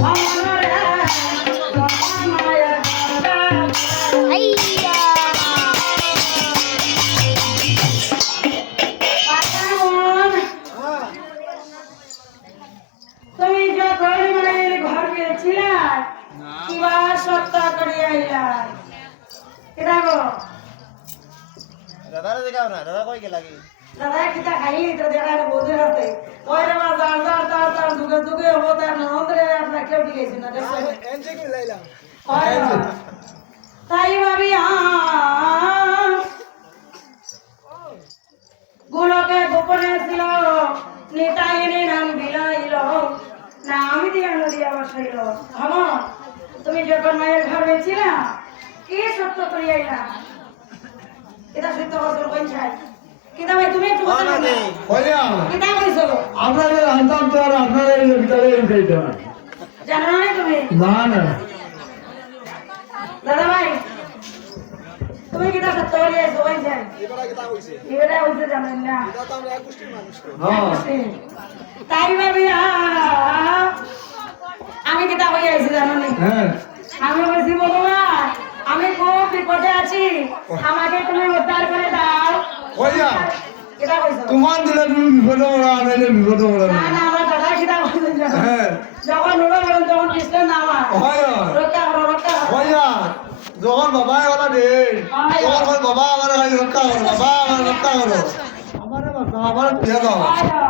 তুমি যখন মায়ের ঘর গেছিলা কিবা সত্তা করে আইলা কেডা গো দাদারে দেখাও না দাদা কই গেলা কি দাদা কিটা খাইলি তো দেখার বোধে রাতে ওই রে মা দাঁড় দুগে দুগে হবো তার নন্দরে আমরা কেউ দিয়েছি না দেখো এনজে কি লাইলা তাই ভাবি গুলোকে গোপনে ছিল নিতাইনি নাম বিলাইল না আমি দিয়ে নদিয়া বসাইল আমার তুমি যখন মায়ের ঘর গেছিলা কি সত্য করিয়াইলা এটা সত্য কথা কইছাই কিটা ভাই তুমি একটু কথা বলো কইয়া কিটা কইছো আপনাদের আনতাম তো আর আপনাদের ভিতরে উঠাইতে না জানো না তুমি না না দাদা ভাই তুমি কিটা সত্য করিয়াইছো কইছাই এবারে কি তা হইছে এটা হইছে জানেন না এটা তো আমরা এক গোষ্ঠীর মানুষ তো হ্যাঁ তাই ভাবি আমি কিটা কইয়াইছি জানো নি হ্যাঁ আমি বলছি বলুয়া আমি খুব বিপদে আছি আমাকে তুমি উদ্ধার করে দাও কইয়া কিটা কইছো তোমার দিলে তুমি বিপদে পড়া আনাইলে বিপদে পড়া না না আমার দাদা কিটা কইছে জানো হ্যাঁ যখন ওরা বলেন তখন কৃষ্ণের নাম হয় রক্ষা করো রক্ষা করো কইয়া যখন বাবাই ওরা দে তখন বাবা আমার রক্ষা করো বাবা আমার রক্ষা করো আমার বাবা আমার দিয়ে দাও আয়